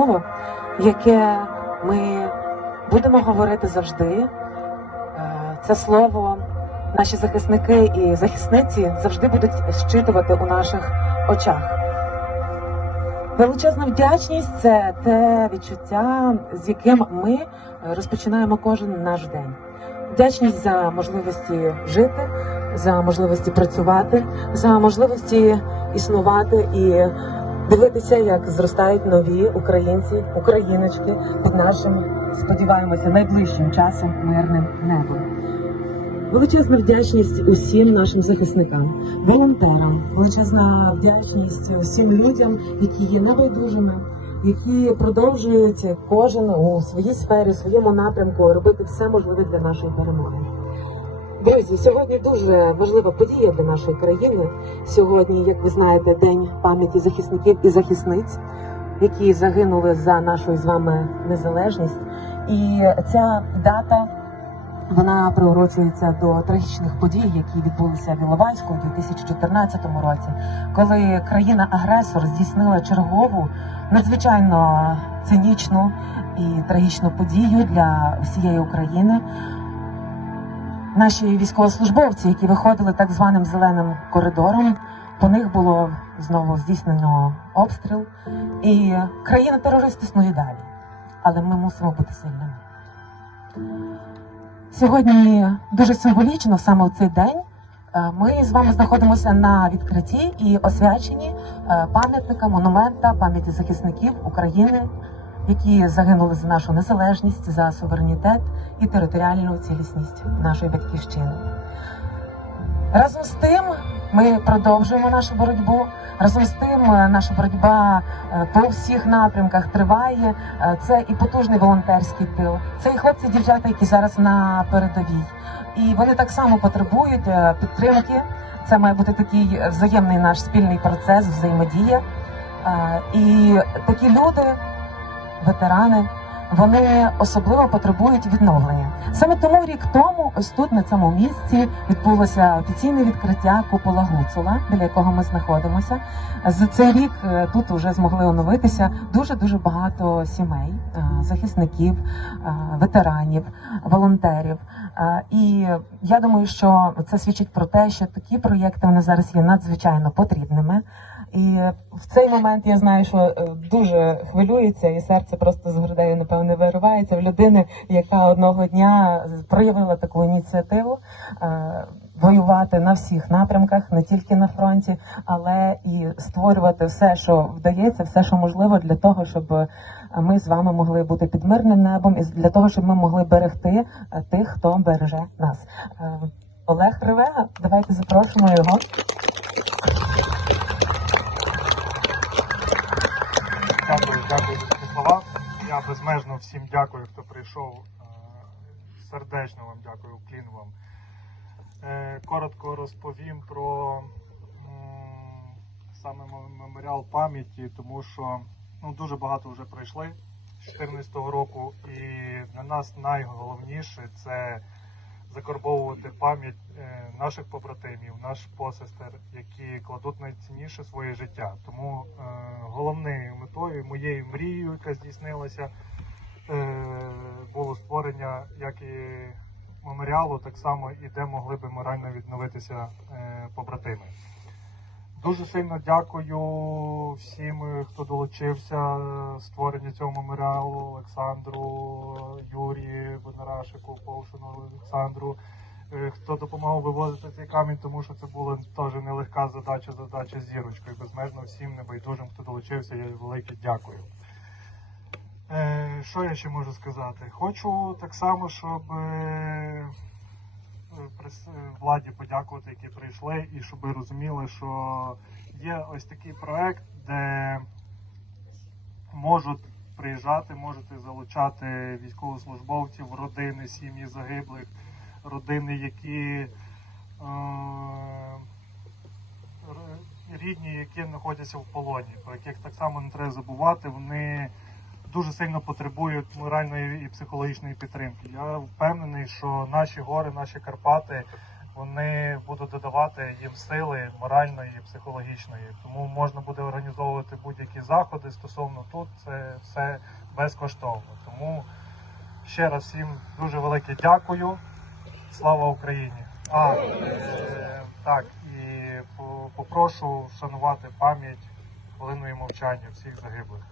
слово, яке ми будемо говорити завжди. Е, Це слово наші захисники і захисниці завжди будуть щитувати у наших очах. Величезна вдячність це те відчуття, з яким ми розпочинаємо кожен наш день. Вдячність за можливості жити, за можливості працювати, за можливості існувати і дивитися, як зростають нові українці, україночки під нашим, сподіваємося, найближчим часом мирним небом. Величезна вдячність усім нашим захисникам, волонтерам, величезна вдячність усім людям, які є небайдужими, які продовжують кожен у своїй сфері, своєму напрямку робити все можливе для нашої перемоги. Друзі, сьогодні дуже важлива подія для нашої країни. Сьогодні, як ви знаєте, день пам'яті захисників і захисниць, які загинули за нашу з вами незалежність. І ця дата вона приурочується до трагічних подій, які відбулися в Іловайську у 2014 році, коли країна-агресор здійснила чергову надзвичайно цинічну і трагічну подію для всієї України. Наші військовослужбовці, які виходили так званим зеленим коридором, по них було знову здійснено обстріл, і країна-терорист існує далі. Але ми мусимо бути сильними. Сьогодні дуже символічно, саме у цей день, е, ми з вами знаходимося на відкритті і освяченні е, пам'ятника, монумента пам'яті захисників України, які загинули за нашу незалежність, за суверенітет і територіальну цілісність нашої батьківщини. Разом з тим ми продовжуємо нашу боротьбу. Разом з тим, е, наша боротьба е, по всіх напрямках триває. Е, Це і потужний волонтерський тил, це і хлопці, дівчата, які зараз на передовій. І вони так само потребують підтримки. Це має бути такий взаємний наш спільний процес, взаємодія. І такі люди, ветерани, вони особливо потребують відновлення. Саме тому рік тому, ось тут, на цьому місці, відбулося офіційне відкриття купола Гуцула, біля якого ми знаходимося. За цей рік е, тут вже змогли оновитися дуже дуже багато сімей, е, захисників, е, ветеранів, волонтерів. І я думаю, що це свідчить про те, що такі проєкти вони зараз є надзвичайно потрібними. І в цей момент я знаю, що е, дуже хвилюється, і серце просто з грудей, напевне, виривається в людини, яка одного дня проявила таку ініціативу. е, Воювати на всіх напрямках, не тільки на фронті, але і створювати все, що вдається, все, що можливо, для того, щоб ми з вами могли бути під мирним небом, і для того, щоб ми могли берегти е, тих, хто береже нас. Олег Ревега, давайте запрошуємо його. Дякую, дякую за такі слова. Я безмежно всім дякую, хто прийшов. Е, Сердечно вам дякую, уклін вам. Е, Коротко розповім про саме меморіал пам'яті, тому що ну, дуже багато вже пройшли з 2014 року, і для нас найголовніше це закарбовувати пам'ять е, наших побратимів, наших посестер, які кладуть найцінніше своє життя. Тому е, головною метою, моєю мрією, яка здійснилася, е, було створення як і меморіалу, так само і де могли би морально відновитися е, побратими. Дуже сильно дякую всім, хто долучився створення цього меморіалу, Олександру, Юрію Бонарашику, Полшину Олександру, хто допомагав вивозити цей камінь, тому що це була теж нелегка задача, задача зірочкою. Безмежно всім небайдужим, хто долучився, я велике дякую. Е, Що я ще можу сказати? Хочу так само, щоб е, владі подякувати, які прийшли, і щоб розуміли, що є ось такий проект, де можуть приїжджати, можете залучати військовослужбовців, родини, сім'ї загиблих, родини, які е, рідні, які знаходяться в полоні, про яких так само не треба забувати. Вони дуже сильно потребують моральної і психологічної підтримки. Я впевнений, що наші гори, наші Карпати. Вони будуть додавати їм сили моральної, і психологічної, тому можна буде організовувати будь-які заходи стосовно тут. Це все безкоштовно. Тому ще раз всім дуже велике дякую. Слава Україні! А, е, Так, і попрошу вшанувати пам'ять хвилиною мовчання всіх загиблих.